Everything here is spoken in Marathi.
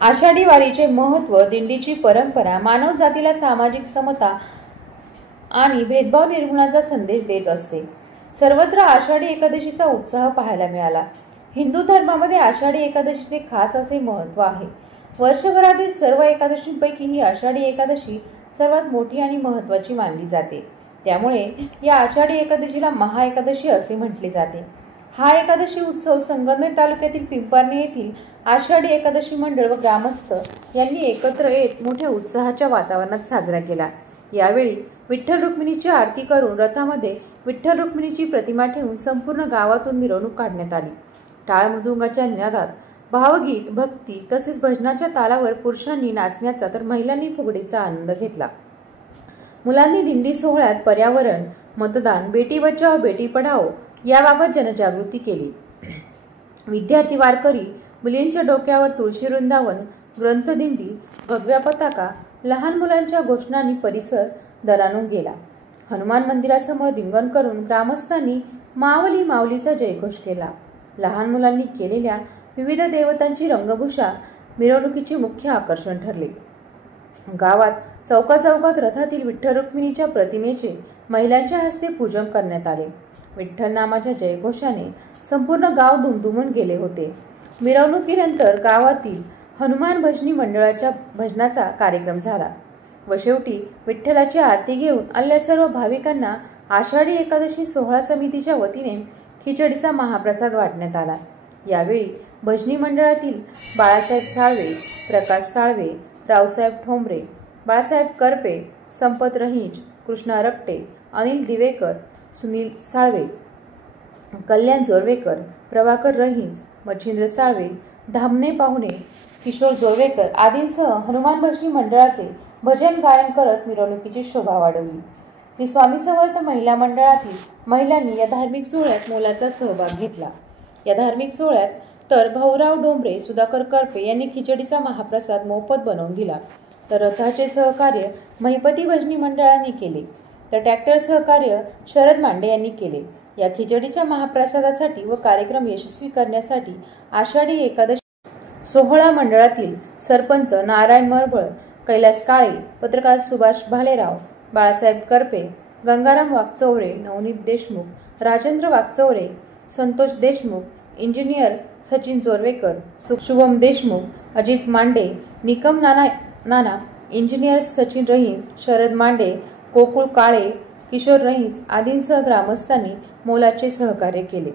आषाढी वारीचे महत्त्व, दिंडीची परंपरा मानव जातीला सामाजिक समता आणि भेदभाव निर्मूलनाचा संदेश देत असते। सर्वत्र आषाढी एकादशीचा उत्साह पाहायला मिळाला। हिंदू धर्मामध्ये आषाढी एकादशीचे खास असे महत्त्व आहे। वर्षभरातील सर्व एकादशींपैकी ही आषाढी एकादशी सर्वात मोठी आणि महत्त्वाची मानली जाते। त्यामुळे या आषाढी एकादशीला महाएकादशी असे म्हटले जाते। हा एकादशी उत्सव संगमनेर तालुक्यातील पिंपरणे येथील आषाढी एकादशी मंडळ व ग्रामस्थ यांनी एकत्र येत मोठ्या उत्साहाच्या वातावरणात साजरा केला। यावेळी विठ्ठल रुक्मिणीची आरती करून रथामध्ये विठ्ठल रुक्मिणीची प्रतिमा ठेवून संपूर्ण गावातून मिरवणूक काढण्यात आली। टाळ मृदुंगाच्या निनादात भावगीत, भक्ती तसेच भजनाच्या तालावर पुरुषांनी नाचण्याचा तर महिलांनी फुगडीचा आनंद घेतला। मुलांनी दिंडी सोहळ्यात पर्यावरण, मतदान, बेटी बचाओ बेटी पढाओ याबाबत जनजागृती केली। विद्यार्थी वारकरी मुलींच्या डोक्यावर तुळशी वृंदावन, ग्रंथदिंडी, भगव्या पताका, लहान मुलांच्या घोषणांनी परिसर दणाणून गेला। हनुमान मंदिरासमोर रिंगण करून ग्रामस्थांनी मावली माऊलीचा जयघोष केला। लहान मुलांनी केलेल्या विविध देवतांची रंगभूषा मिरवणुकीचे मुख्य आकर्षण ठरले। गावात चौकाचौकात रथातील विठ्ठल रुक्मिणीच्या प्रतिमेचे महिलांच्या हस्ते पूजन करण्यात आले। विठ्ठल नामाच्या जयघोषाने संपूर्ण गाव दुमदुमून गेले होते। मिरवणुकीनंतर गावातील हनुमान भजनी मंडळाच्या भजनाचा कार्यक्रम झाला व शेवटी विठ्ठलाची आरती घेऊन आलेल्या सर्व भाविकांना आषाढी एकादशी सोहळा समितीच्या वतीने खिचडीचा महाप्रसाद वाटण्यात आला। यावेळी भजनी मंडळातील बाळासाहेब साळवे, प्रकाश साळवे, रावसाहेब ठोंबरे, बाळासाहेब करपे, संपत रहीज, कृष्णा रक्टे, अनिल दिवेकर, सुनील साळवे, कल्याण जोरवेकर, प्रभाकर रहीज, मच्छिंद्र साळवे, धामणे पाहुणे, किशोर जोरवेकर आदींसह हनुमान भजनी मंडळाचे भजन गायन करत मिरवणुकीची शोभा वाढवली। श्री स्वामी समर्थ महिला मंडळातील महिलांनी या धार्मिक सोहळ्यात मोलाचा सहभाग घेतला। या धार्मिक सोहळ्यात तर भाऊराव डोंबरे, सुधाकर करपे यांनी खिचडीचा महाप्रसाद मोफत बनवून दिला, तर रथाचे सहकार्य महिपती भजनी मंडळाने केले, तर ट्रॅक्टर सहकार्य शरद मांडे यांनी केले। या खिचडीच्या महाप्रसादासाठी व कार्यक्रम यशस्वी करण्यासाठी आषाढी एकादशी सोहळा मंडळातील सरपंच नारायण मरबळ, कैलास काळे, पत्रकार सुभाष भालेराव, बाळासाहेब करपे, गंगाराम वागचौरे, नवनीत देशमुख, राजेंद्र वागचौरे, संतोष देशमुख, इंजिनियर सचिन जोरवेकर, शुभम देशमुख, अजित मांडे, निकम नाना, इंजिनियर सचिन रहीज, शरद मांडे, गोकुळ काळे, किशोर रहीज आदींसह ग्रामस्थांनी मोलाचे सहकार्य केले।